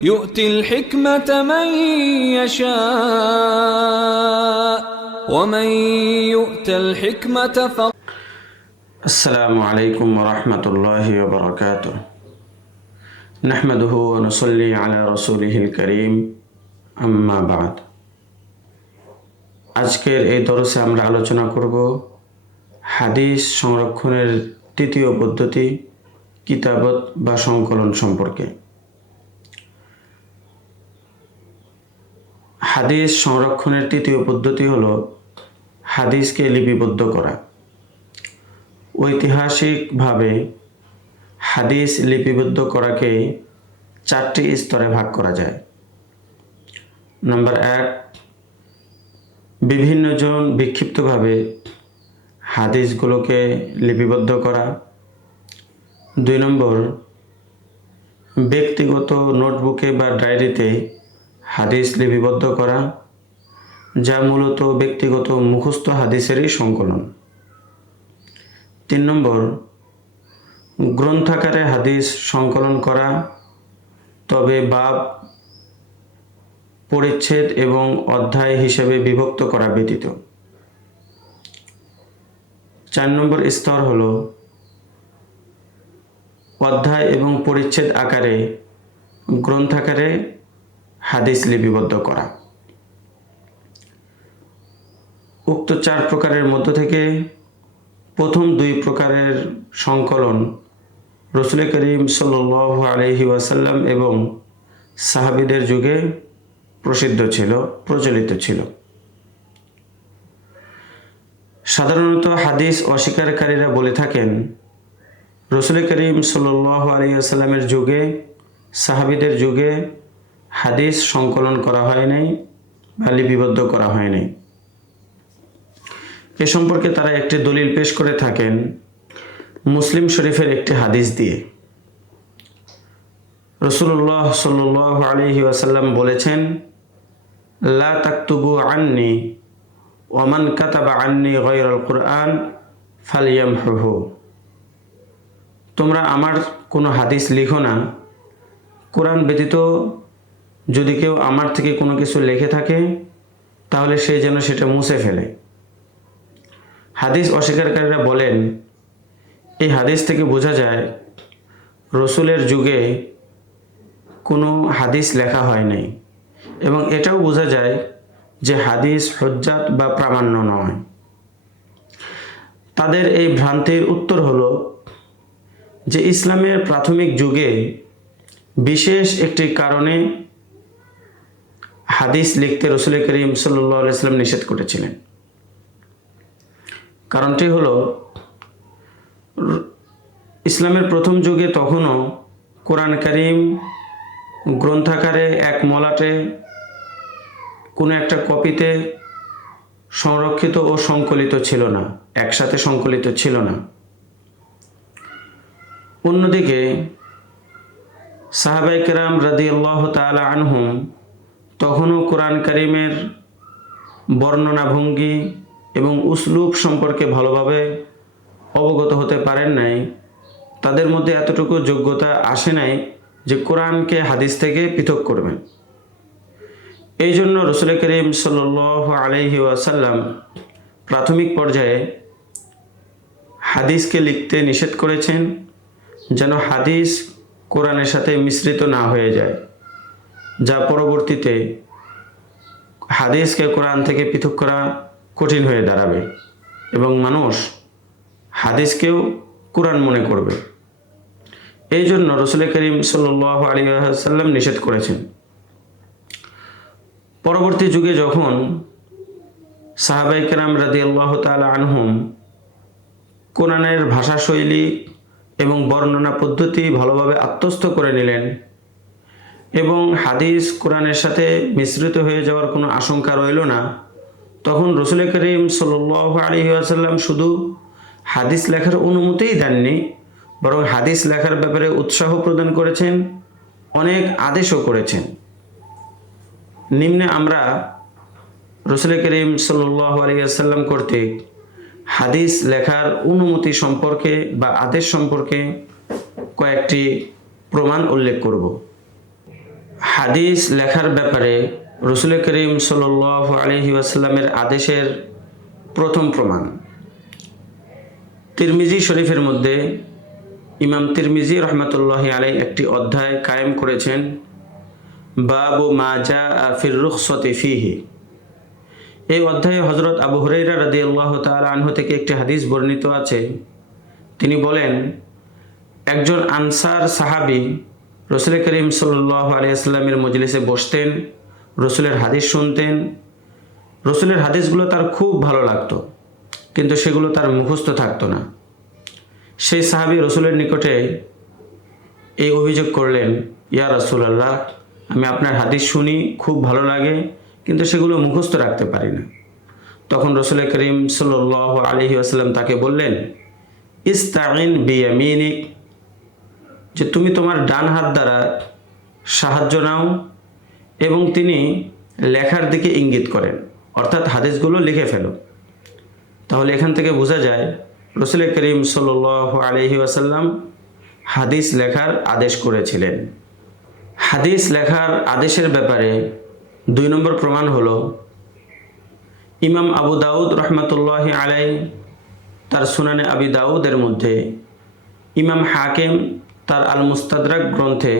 يؤتي الحكمة من يشاء ومن يؤت الحكمة السلام عليكم ورحمة الله وبركاته نحمده ونصلي على رسوله الكريم أما بعد আজকের এই দরসে আমরা আলোচনা করব হাদিস সংরক্ষণের তৃতীয় পদ্ধতি কিতাবত বা সংকলন সম্পর্কে। হাদিস সংরক্ষণের তৃতীয় পদ্ধতি হলো হাদিসকে লিপিবদ্ধ করা। ঐতিহাসিকভাবে হাদিস লিপিবদ্ধ করাকে চারটি স্তরে ভাগ করা যায়। নাম্বার 1, বিভিন্নজন বিক্ষিপ্তভাবে হাদিসগুলোকে লিপিবদ্ধ করা। 2 নম্বর, ব্যক্তিগত নোটবুকে বা ডায়েরিতে হাদিস লিপিবদ্ধ করা, যা মূলত ব্যক্তিগত মুখস্থ হাদিসেরই সংকলন। 3 নম্বর, গ্রন্থাকারে হাদিস সংকলন করা, তবে বাব, পরিচ্ছেদ এবং অধ্যায় হিসেবে বিভক্ত করা ব্যতীত। 4 নম্বর স্তর হলো অধ্যায় এবং পরিচ্ছেদ আকারে গ্রন্থাকারে হাদিস লিপিবদ্ধ করা। উক্ত 4 প্রকারের মধ্য থেকে প্রথম 2 প্রকারের সংকলন রাসূল করিম সাল্লাল্লাহু আলাইহি ওয়াসাল্লাম এবং সাহাবীদের যুগে প্রচলিত ছিল। সাধারণত হাদিস অস্বীকারীরা বলে থাকেন রাসূল করিম সাল্লাল্লাহু আলাইহি ওয়াসাল্লামের যুগে, সাহাবীদের যুগে হাদিস সংকলন করা হয় নাই বা লিপিবদ্ধ করা হয় নাই। এ সম্পর্কে তারা একটি দলিল পেশ করে থাকেন মুসলিম শরীফের একটি হাদিস দিয়ে। রাসূলুল্লাহ সাল্লাল্লাহু আলাইহি ওয়াসাল্লাম বলেছেন, লা তাকতুবু আন্নি ওয়া মান কাতাবা আন্নি গায়রাল কুরআন ফালইয়ামহুহু। তোমরা আমার কোনো হাদিস লিখো না, কোরআন ব্যতীত যদি কেউ আমার থেকে কোনো কিছু লিখে থাকে তাহলে সে যেন সেটা মুছে ফেলে। হাদিস অস্বীকারীরা বলেন, এই হাদিস থেকে বোঝা যায় রসুলের যুগে কোনো হাদিস লেখা হয় নাই, এবং এটাও বোঝা যায় যে হাদিস হুজ্জাত বা প্রামাণ্য নয়। তাদের এই ভ্রান্তির উত্তর হলো যে ইসলামের প্রাথমিক যুগে বিশেষ একটি কারণে হাদিস লিখতে রাসূল করিম সাল্লাল্লাহু আলাইহি ওয়াসাল্লাম নিষেধ করেছিলেন। কারণটি হলো, ইসলামের প্রথম যুগে তখনও কোরআন কারীম গ্রন্থাকারে এক মলাটে কোনো একটা কপিতে সংরক্ষিত ও সংকলিত ছিল না, একসাথে সংকলিত ছিল না। অন্যদিকে সাহাবায়ে কেরাম রাদিয়াল্লাহু তাআলা আনহুম তখনও কোরআন কারীমের বর্ণনা ভঙ্গি এবং উসলুব সম্পর্কে ভালোভাবে অবগত হতে পারেন নাই। তাদের মধ্যে এতটুকু যোগ্যতা আসে নাই যে কোরআনকে হাদিস থেকে পৃথক করবেন। এই জন্য রাসূল করিম সাল্লাল্লাহু আলাইহি ওয়াসাল্লাম প্রাথমিক পর্যায়ে হাদিসকে লিখতে নিষেধ করেছেন, যেন হাদিস কোরআনের সাথে মিশ্রিত না হয়ে যায়, যা পরবর্তীতে হাদিসকে কোরআন থেকে পৃথক করা কঠিন হয়ে দাঁড়াবে এবং মানুষ হাদিসকেও কোরআন মনে করবে। এই জন্য রাসূল করিম সাল্লাল্লাহু আলাইহি ওয়াসাল্লাম নিষেধ করেছেন। পরবর্তী যুগে যখন সাহাবায়ে কেরাম রাদিয়াল্লাহু তাআলা আনহুম কোরআনের ভাষাশৈলী এবং বর্ণনা পদ্ধতি ভালোভাবে আত্মস্থ করে নিলেন এবং হাদিস কোরআনের সাথে মিশ্রিত হয়ে যাওয়ার কোনো আশঙ্কা রইল না, তখন রাসূল করিম সাল্লাল্লাহু আলাইহি ওয়াসাল্লাম শুধু হাদিস লেখার অনুমতিই দেননি, বরং হাদিস লেখার ব্যাপারে উৎসাহ প্রদান করেছেন, অনেক আদেশও করেছেন। নিম্নে আমরা রাসূল করিম সাল্লাল্লাহু আলাইহি ওয়াসাল্লাম কর্তৃক হাদিস লেখার অনুমতি সম্পর্কে বা আদেশ সম্পর্কে কয়েকটি প্রমাণ উল্লেখ করব। হাদিস লেখার ব্যাপারে রসুল করিম সাল্লাল্লাহু আলাইহি ওয়াসাল্লামের আদেশের প্রথম প্রমাণ তিরমিজি শরীফের মধ্যে ইমাম তিরমিজি রহমতুল্লাহি আলাইহি একটি অধ্যায় কায়েম করেছেন, বাবু মা জাআ ফির রুখসাতি ফীহি। এই অধ্যায়ে হযরত আবু হুরায়রা রাদিয়াল্লাহু তাআলা আনহু থেকে একটি হাদিস বর্ণিত আছে। তিনি বলেন, একজন আনসার সাহাবী রসুল করিম সাল্লাল্লাহু আলাইহি ওয়াসাল্লামের মজলিসে বসতেন, রসুলের হাদিস শুনতেন। রসুলের হাদিসগুলো তার খুব ভালো লাগতো, কিন্তু সেগুলো তার মুখস্থ থাকতো না। সেই সাহাবী রসুলের নিকটে এই অভিযোগ করলেন, ইয়া রাসূলুল্লাহ, আমি আপনার হাদিস শুনি, খুব ভালো লাগে, কিন্তু সেগুলো মুখস্থ রাখতে পারি না। তখন রসুল করিম সাল্লাল্লাহু আলাইহি ওয়াসাল্লাম তাকে বললেন, ইস্তাইন বিয়ামিনিক, যে তুমি তোমার ডান হাত দ্বারা সাহায্য নাও। এবং তিনি লেখার দিকে ইঙ্গিত করেন, অর্থাৎ হাদিসগুলো লিখে ফেলো। তাহলে এখান থেকে বোঝা যায় রসুল করিম সাল্লাল্লাহু আলাইহি ওয়াসাল্লাম হাদিস লেখার আদেশ করেছিলেন। হাদিস লেখার আদেশের ব্যাপারে 2 নম্বর প্রমাণ হলো ইমাম আবু দাউদ রহমতুল্লাহি আলাইহি তার সুনানে আবি দাউদের মধ্যে, ইমাম হাকিম তার আল মুস্তাদরাক গ্রন্থে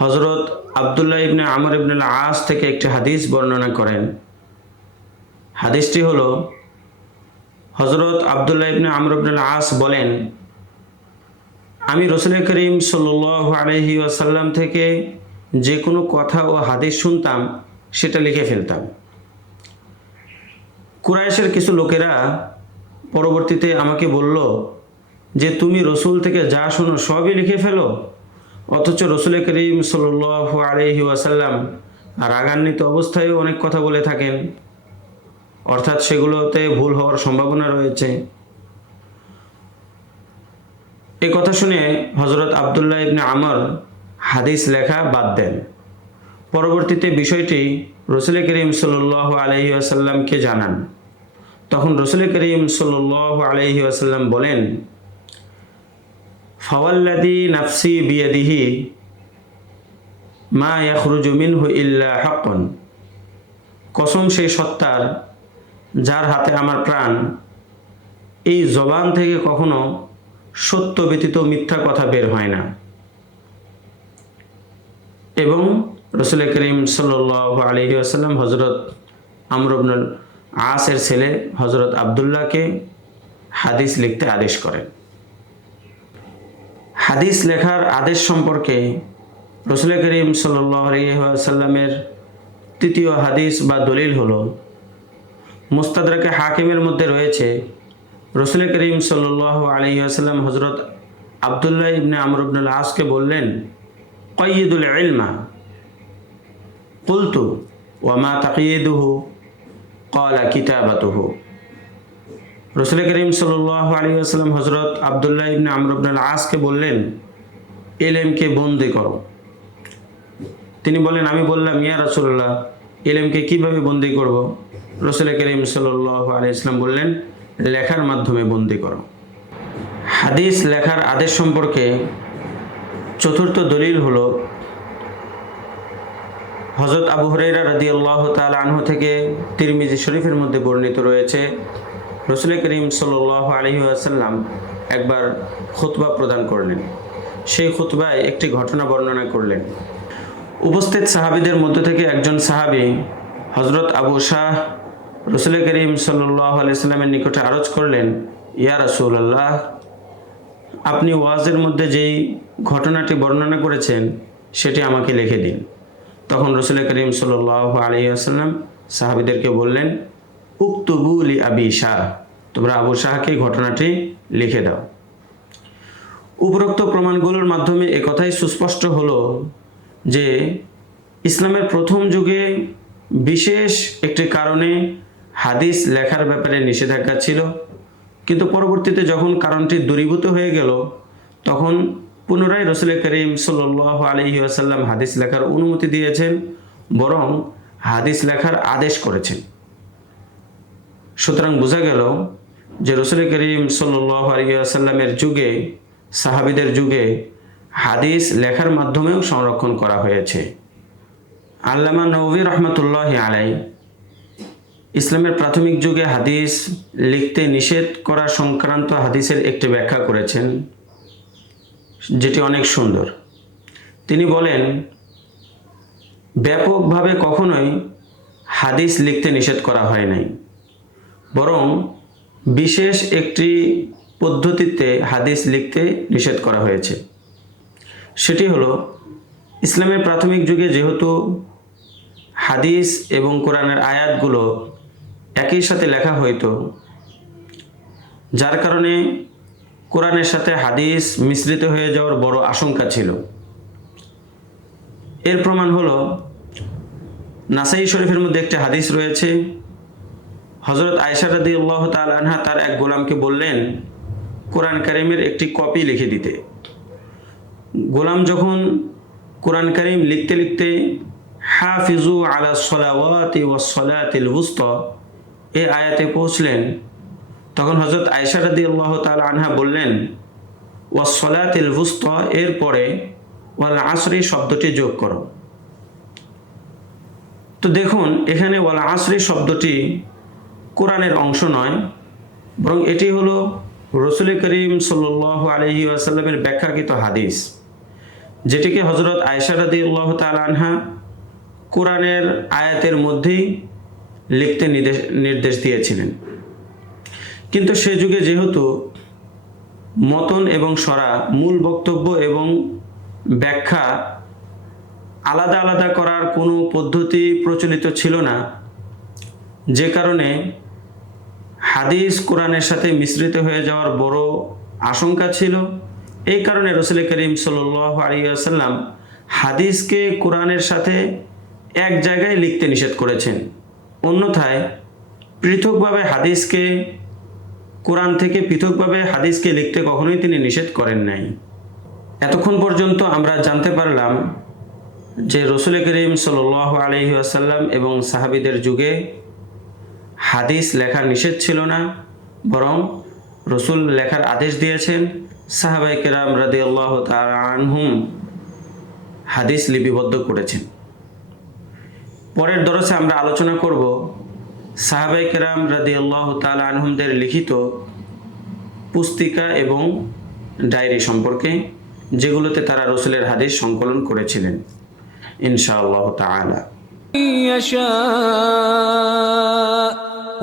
হজরত আবদুল্লাহ ইবনে আমর ইবনে আল আস থেকে একটি হাদিস বর্ণনা করেন। হাদিসটি হলো, হজরত আবদুল্লাহ ইবনে আমর ইবনে আল আস বলেন, আমি রসুল করিম সাল্লাল্লাহু আলাইহি ওয়াসাল্লাম থেকে যে কোনো কথা ও হাদিস শুনতাম সেটা লিখে ফেলতাম। কুরাইশের কিছু লোকেরা পরবর্তীতে আমাকে বলল যে তুমি রসুল থেকে যা শোনো সবই লিখে ফেলো, অথচ রসুল করিম সাল্লাল্লাহু আলাইহি ওয়াসাল্লাম রাগান্বিত অবস্থায়ও অনেক কথা বলে থাকেন, অর্থাৎ সেগুলোতে ভুল হওয়ার সম্ভাবনা রয়েছে। এই কথা শুনে হজরত আবদুল্লাহ ইবনে আমর হাদিস লেখা বাদ দেন। পরবর্তীতে বিষয়টি রসুল করিম সাল্লাল্লাহু আলাইহি ওয়াসাল্লামকে জানান। তখন রসুল করিম সাল্লাল্লাহু আলাইহি ওয়াসাল্লাম বলেন, ফাওয়াল্লাযী নাফসি বিয়াদিহি মা ইয়াখরুজু মিনহু ইল্লা হাক্কুন, কসম সেই সত্তার যার হাতে আমার প্রাণ, এই জবান থেকে কখনো সত্য ব্যতীত মিথ্যা কথা বের হয় না। এবং রসুল করিম সাল্লাল্লাহু আলাইহি ওয়াসাল্লাম হজরত আমর ইবনে আসের ছেলে হজরত আবদুল্লাহকে হাদিস লিখতে আদেশ করেন। হাদিস লেখার আদেশ সম্পর্কে রসুল করিম সাল্লাল্লাহু আলাইহি ওয়াসাল্লামের 3য় হাদিস বা দলিল হলো, মুস্তাদরাকে হাকিমের মধ্যে রয়েছে, রসুল করিম সাল্লাল্লাহু আলাইহি ওয়াসাল্লাম হজরত আবদুল্লাহ ইবনে আমর ইবনে আল আসকে বললেন, কয়্যিদুল ইলমা, কুলতু ওয়া মা তাকয়িদুহু, ক্বালা কিতাবাতুহু। রসুল করিম সাল্লাল্লাহু আলাইহি ওয়াসাল্লাম হজরত আবদুল্লাহ ইবনে আমর ইবনে আল আসকে বললেন, ইলমকে বন্দি করো। তিনি বলেন, আমি বললাম, ইয়া রাসূলুল্লাহ, ইলমকে কিভাবে বন্দি করব? রসুল করিম সাল্লাল্লাহু আলাইহি ওয়াসাল্লাম বললেন, লেখার মাধ্যমে বন্দি করো। হাদিস লেখার আদেশ সম্পর্কে 4র্থ দলিল হলো, হযরত আবু হুরায়রা রাদিয়াল্লাহু তাআলা আনহু থেকে তিরমিজি শরীফের মধ্যে বর্ণিত রয়েছে, রসুল করিম সাল্লাল্লাহু আলাইহি ওয়াসাল্লাম একবার খুতবা প্রদান করলেন। সেই খুতবায় একটি ঘটনা বর্ণনা করলেন। উপস্থিত সাহাবীদের মধ্য থেকে একজন সাহাবী হযরত আবু শাহ রসুল করিম সাল্লাল্লাহু আলাইহি ওয়াসাল্লামের নিকটে আরজ করলেন, ইয়া রাসূলুল্লাহ, আপনি ওয়াজের মধ্যে যেই ঘটনাটি বর্ণনা করেছেন সেটি আমাকে লিখে দিন। তখন রসুল করিম সাল্লাল্লাহু আলাইহি ওয়াসাল্লাম সাহাবীদেরকে বললেন, উকতুবু লি আবি শাহ, তোমরা আবু শাহকে ঘটনাটি লিখে দাও। উপরোক্ত প্রমাণগুলোর মাধ্যমে একথাই সুস্পষ্ট হলো যে ইসলামের প্রথম যুগে বিশেষ একটি কারণে হাদিস লেখার ব্যাপারে নিষেধাজ্ঞা ছিল, কিন্তু পরবর্তীতে যখন কারণটি দূরীভূত হয়ে গেল তখন পুনরায় রসুল করিম সাল্লাল্লাহু আলাইহি ওয়াসাল্লাম হাদিস লেখার অনুমতি দিয়েছেন, বরং হাদিস লেখার আদেশ করেছেন। সুতরাং বোঝা গেল যে রসুল করিম সাল্লাল্লাহু আলাইহি ওয়াসাল্লামের যুগে, সাহাবীদের যুগে হাদিস লেখার মাধ্যমেও সংরক্ষণ করা হয়েছে। আল্লামা নওয়ী রহমতুল্লাহি আলাইহি ইসলামের প্রাথমিক যুগে হাদিস লিখতে নিষেধ করা সংক্রান্ত হাদিসের একটি ব্যাখ্যা করেছেন, যেটি অনেক সুন্দর। তিনি বলেন, ব্যাপকভাবে কখনোই হাদিস লিখতে নিষেধ করা হয় নাই, বরং বিশেষ একটি পদ্ধতিতে হাদিস লিখতে নিষেধ করা হয়েছে। সেটি হলো, ইসলামের প্রাথমিক যুগে যেহেতু হাদিস এবং কোরআনের আয়াতগুলো একই সাথে লেখা হইতো, যার কারণে কোরআনের সাথে হাদিস মিশ্রিত হয়ে যাওয়ার বড় আশঙ্কা ছিল। এর প্রমাণ হলো, নাসাই শরীফের মধ্যে একটি হাদিস রয়েছে, হযরত আয়েশা রাদিয়াল্লাহু তাআলা আনহা তার এক গোলামকে বললেন কোরআন কারীমের একটি কপি লিখে দিতে। গোলাম যখন কোরআন কারীম লিখতে লিখতে হাফিজু আলা সলাওয়াতি ওয়াস সলাতিল উসতা এই আয়াতে পৌঁছলেন, তখন হযরত আয়েশা রাদিয়াল্লাহু তাআলা আনহা বললেন ওয়াস সলাতিল উসতা এর পরে ওয়াল আসরি শব্দটি যোগ করো। তো দেখুন, এখানে ওয়াল আসরি শব্দটি কোরআনের অংশ নয়, বরং এটি হলো রাসূল করিম সাল্লাল্লাহু আলাইহি ওয়াসাল্লামের ব্যাখ্যাকৃত হাদিস, যেটিকে হযরত আয়েশা রাদিয়াল্লাহু তাআলা আনহা কোরআনের আয়াতের মধ্যেই লিখতে নির্দেশ দিয়েছিলেন। কিন্তু সে যুগে যেহেতু মতন এবং সরা, মূল বক্তব্য এবং ব্যাখ্যা আলাদা আলাদা করার কোনো পদ্ধতি প্রচলিত ছিল না, যে কারণে হাদিস কোরআনের সাথে মিশ্রিত হয়ে যাওয়ার বড় আশঙ্কা ছিল। এই কারণে রাসূল করিম সাল্লাল্লাহু আলাইহি ওয়াসাল্লাম হাদিসকে কোরআনের সাথে এক জায়গায় লিখতে নিষেধ করেছেন। অন্যথায় পৃথকভাবে হাদিসকে, কোরআন থেকে পৃথকভাবে হাদিসকে লিখতে কখনোই তিনি নিষেধ করেন নাই। এতক্ষণ পর্যন্ত আমরা জানতে পারলাম যে রাসূল করিম সাল্লাল্লাহু আলাইহি ওয়াসাল্লাম এবং সাহাবীদের যুগে হাদিস লেখা নিষেধ ছিল না, বরং রাসূল লেখার আদেশ দিয়েছেন। সাহাবায়ে কেরাম রাদিয়াল্লাহু তাআলা আনহুম হাদিস লিপিবদ্ধ করেছেন। পরের দরসে আমরা আলোচনা করব সাহাবায়ে কেরাম রাদিয়াল্লাহু তাআলা আনহুমদের লিখিত পুস্তিকা এবং ডায়েরি সম্পর্কে, যেগুলোতে তারা রাসূলের হাদিস সংকলন করেছিলেন, ইনশাআল্লাহ তাআলা।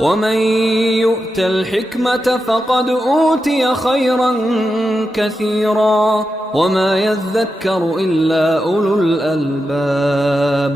ومن يؤت الحكمة فقد أوتي خيرا كثيرا وما يذكر إلا أولو الألباب